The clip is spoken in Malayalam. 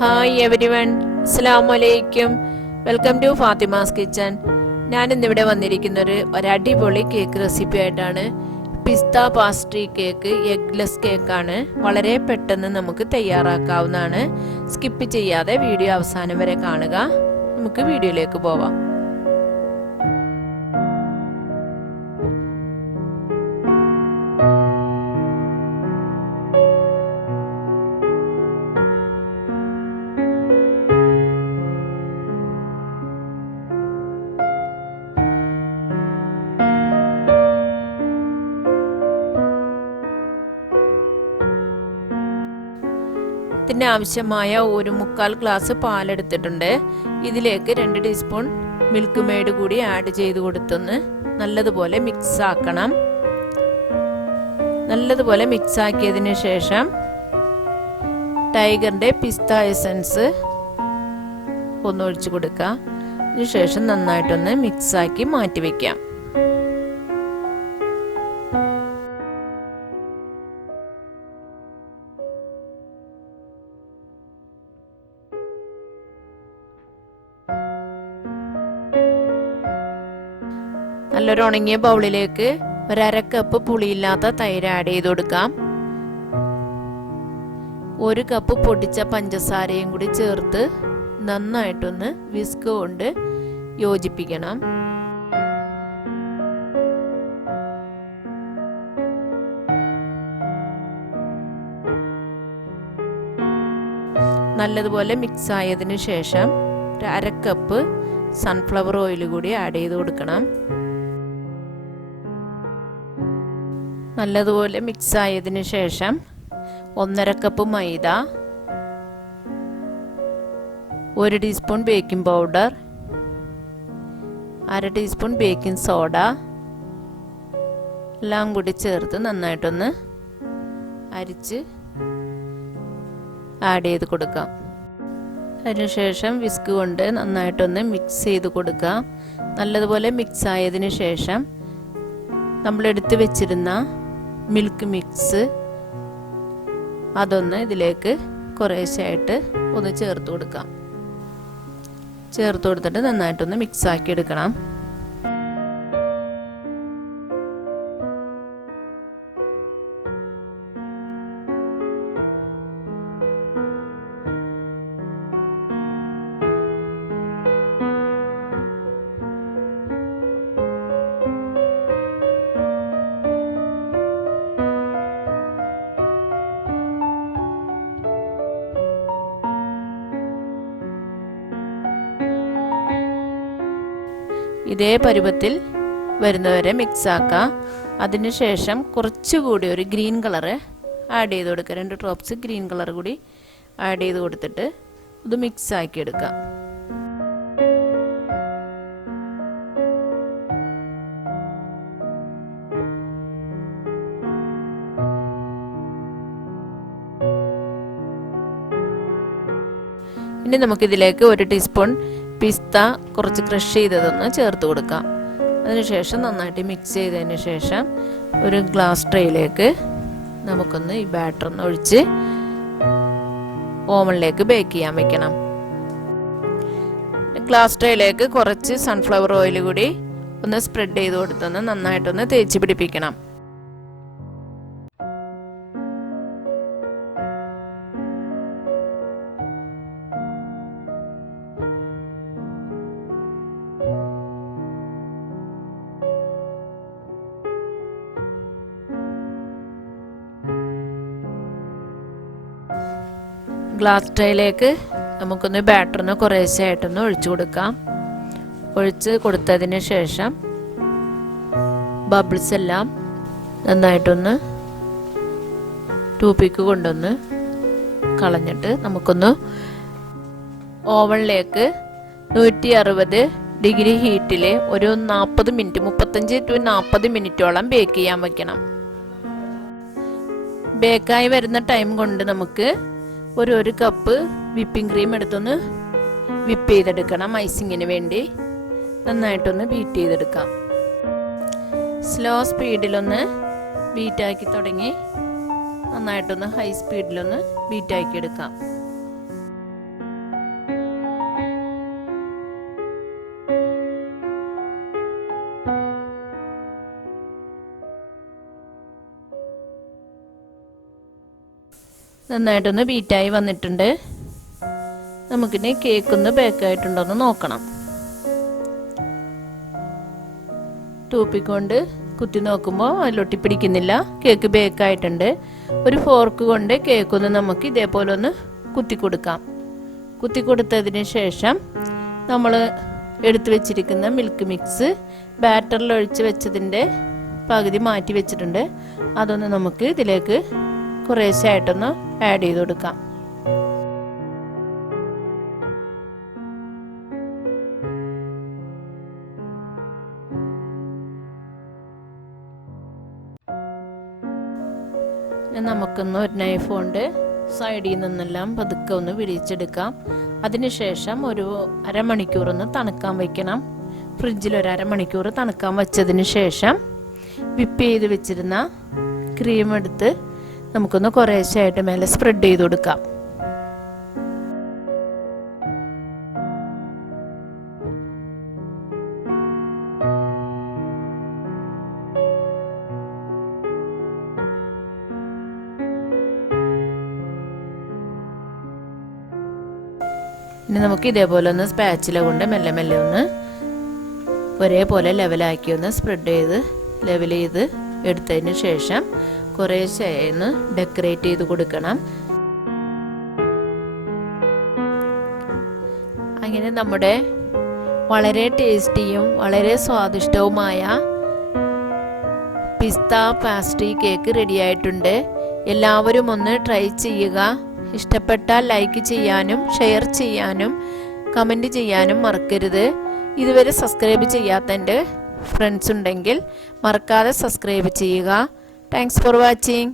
Hi everyone, Assalamu alaikum. Welcome to FATHIMA'S kitchen. ഞാൻ ഇന്നിവിടെ വന്നിരിക്കുന്നത് ഒരു അടിപൊളി കേക്ക് റെസിപ്പി ആയിട്ടാണ്. പിസ്ത പാസ്ട്രി കേക്ക്, എഗ്ലെസ് കേക്കാണ്. വളരെ പെട്ടെന്ന് നമുക്ക് തയ്യാറാക്കാവുന്നതാണ്. സ്കിപ്പ് ചെയ്യാതെ വീഡിയോ അവസാനം വരെ കാണുക. നമുക്ക് വീഡിയോയിലേക്ക് പോവാം. ഇതിന് ആവശ്യമായ 1/4 ഗ്ലാസ് പാലെടുത്തിട്ടുണ്ട്. ഇതിലേക്ക് 2 ടീസ്പൂൺ മിൽക്ക് മെയ്ഡ് കൂടി ആഡ് ചെയ്ത് കൊടുത്തൊന്ന് നല്ലതുപോലെ മിക്സ് ആക്കണം. നല്ലതുപോലെ മിക്സ് ആക്കിയതിന് ശേഷം ടൈഗറിന്റെ പിസ്ത എസൻസ് ഒന്ന് ഒഴിച്ചു കൊടുക്കുക. അതിനുശേഷം നന്നായിട്ടൊന്ന് മിക്സ് ആക്കി മാറ്റി വെക്കാം. നല്ലൊരു ഉണങ്ങിയ ബൗളിലേക്ക് 1/2 കപ്പ് പുളിയില്ലാത്ത തൈര് ആഡ് ചെയ്ത് കൊടുക്കാം. 1 കപ്പ് പൊടിച്ച പഞ്ചസാരയും കൂടി ചേർത്ത് നന്നായിട്ടൊന്ന് വിസ്ക് കൊണ്ട് യോജിപ്പിക്കണം. നല്ലതുപോലെ മിക്സ് ആയതിനു ശേഷം 1/2 കപ്പ് സൺഫ്ലവർ ഓയിൽ കൂടി ആഡ് ചെയ്ത് കൊടുക്കണം. നല്ലതുപോലെ മിക്സ് ആയതിനു ശേഷം 1/2 കപ്പ് മൈദ, 1 teaspoon baking powder, 1/2 teaspoon baking soda എല്ലാം കൂടി ചേർത്ത് നന്നായിട്ടൊന്ന് അരിച്ച് ആഡ് ചെയ്ത് കൊടുക്കാം. അതിനുശേഷം വിസ്ക് കൊണ്ട് നന്നായിട്ടൊന്ന് മിക്സ് ചെയ്ത് കൊടുക്കാം. നല്ലതുപോലെ മിക്സ് ആയതിനു ശേഷം നമ്മൾ എടുത്ത് വെച്ചിരുന്ന മിൽക്ക് മിക്സ് അതൊന്ന് ഇതിലേക്ക് കുറേശ്ശായിട്ട് ഒന്ന് ചേർത്ത് കൊടുക്കാം. ചേർത്ത് കൊടുത്തിട്ട് നന്നായിട്ടൊന്ന് മിക്സ് ആക്കി എടുക്കണം. ഇതേ പരുവത്തിൽ വരുന്നവരെ മിക്സ് ആക്കാം. അതിനുശേഷം കുറച്ചുകൂടി ഒരു ഗ്രീൻ കളറ് ആഡ് ചെയ്ത് കൊടുക്കുക. 2 ഡ്രോപ്സ് ഗ്രീൻ കളർ കൂടി ആഡ് ചെയ്ത് കൊടുത്തിട്ട് ഇത് മിക്സ് ആക്കി എടുക്കാം. ഇനി നമുക്കിതിലേക്ക് 1 ടീസ്പൂൺ പിസ്ത കുറച്ച് ക്രഷ് ചെയ്തതൊന്ന് ചേർത്ത് കൊടുക്കാം. അതിനുശേഷം നന്നായിട്ട് മിക്സ് ചെയ്തതിന് ശേഷം ഒരു ഗ്ലാസ് ട്രേയിലേക്ക് നമുക്കൊന്ന് ഈ ബാറ്റർ ഒന്ന് ഒഴിച്ച് ഓവനിലേക്ക് ബേക്ക് ചെയ്യാൻ വെക്കണം. ഗ്ലാസ് ട്രേയിലേക്ക് കുറച്ച് സൺഫ്ലവർ ഓയിൽ കൂടി ഒന്ന് സ്പ്രെഡ് ചെയ്ത് കൊടുത്തൊന്ന് നന്നായിട്ടൊന്ന് തേച്ച് പിടിപ്പിക്കണം. ഗ്ലാസ് ട്രേയിലേക്ക് നമുക്കൊന്ന് ബാറ്ററിന് കുറേശ്ശായിട്ടൊന്ന് ഒഴിച്ചു കൊടുക്കാം. ഒഴിച്ച് കൊടുത്തതിന് ശേഷം ബബിൾസ് എല്ലാം നന്നായിട്ടൊന്ന് ടൂപ്പിക്ക് കൊണ്ടൊന്ന് കളഞ്ഞിട്ട് നമുക്കൊന്ന് ഓവനിലേക്ക് 160 ഡിഗ്രി ഹീറ്റിൽ ഒരു 40 മിനിറ്റ് 35 to 40 മിനിറ്റോളം ബേക്ക് ചെയ്യാൻ വയ്ക്കണം. ബേക്കായി വരുന്ന ടൈം കൊണ്ട് നമുക്ക് ഒരു കപ്പ് വിപ്പിംഗ് ക്രീം എടുത്തൊന്ന് വിപ്പ് ചെയ്തെടുക്കണം. ഐസിങ്ങിന് വേണ്ടി നന്നായിട്ടൊന്ന് ബീറ്റ് ചെയ്തെടുക്കാം. സ്ലോ സ്പീഡിലൊന്ന് ബീറ്റാക്കി തുടങ്ങി നന്നായിട്ടൊന്ന് ഹൈ സ്പീഡിലൊന്ന് ബീറ്റാക്കി എടുക്കാം. നന്നായിട്ടൊന്ന് ബീറ്റായി വന്നിട്ടുണ്ട്. നമുക്കിനി കേക്ക് ഒന്ന് ബേക്കായിട്ടുണ്ടോ എന്ന് നോക്കണം. ടൂപ്പിക്കൊണ്ട് കുത്തി നോക്കുമ്പോൾ അതിലൊട്ടി പിടിക്കുന്നില്ല, കേക്ക് ബേക്കായിട്ടുണ്ട്. ഒരു ഫോർക്ക് കൊണ്ട് കേക്കൊന്ന് നമുക്ക് ഇതേപോലെ ഒന്ന് കുത്തി കൊടുക്കാം. കുത്തി കൊടുത്തതിന് ശേഷം നമ്മൾ എടുത്തു വെച്ചിരിക്കുന്ന മിൽക്ക് മിക്സ് ബാറ്ററിൽ ഒഴിച്ച് വെച്ചതിൻ്റെ പകുതി മാറ്റി വെച്ചിട്ടുണ്ട്. അതൊന്ന് നമുക്ക് ഇതിലേക്ക് കുറേശ്ശായിട്ടൊന്ന് ആഡ് ചെയ്ത് കൊടുക്കാം. നമുക്കൊന്ന് ഒരു നൈഫ് കൊണ്ട് സൈഡിൽ നിന്നെല്ലാം പതുക്കെ ഒന്ന് വിരിച്ചെടുക്കാം. അതിനുശേഷം ഒരു അരമണിക്കൂർ ഒന്ന് തണുക്കാൻ വയ്ക്കണം. ഫ്രിഡ്ജിൽ ഒരു അരമണിക്കൂർ തണുക്കാൻ വെച്ചതിന് ശേഷം വിപ്പ് ചെയ്ത് വെച്ചിരുന്ന ക്രീം എടുത്ത് നമുക്കൊന്ന് കുറേശ്ശായിട്ട് മേലെ സ്പ്രെഡ് ചെയ്ത് കൊടുക്കാം. ഇനി നമുക്ക് ഇതേപോലെ ഒന്ന് സ്പാച്ചില കൊണ്ട് മെല്ലെ മെല്ലെ ഒന്ന് ഒരേപോലെ ലെവലാക്കി ഒന്ന് സ്പ്രെഡ് ചെയ്ത് ലെവൽ ചെയ്ത് എടുത്തതിന് ശേഷം കുറേശ്ശെ ഒന്ന് ഡെക്കറേറ്റ് ചെയ്ത് കൊടുക്കണം. അങ്ങനെ നമ്മുടെ വളരെ ടേസ്റ്റിയും വളരെ സ്വാദിഷ്ടവുമായ പിസ്ത പാസ്ട്രി കേക്ക് റെഡിയായിട്ടുണ്ട്. എല്ലാവരും ഒന്ന് ട്രൈ ചെയ്യുക. ഇഷ്ടപ്പെട്ടാൽ ലൈക്ക് ചെയ്യാനും ഷെയർ ചെയ്യാനും കമൻറ്റ് ചെയ്യാനും മറക്കരുത്. ഇതുവരെ സബ്സ്ക്രൈബ് ചെയ്യാത്ത എൻ്റെ ഫ്രണ്ട്സ് ഉണ്ടെങ്കിൽ മറക്കാതെ സബ്സ്ക്രൈബ് ചെയ്യുക. Thanks for watching.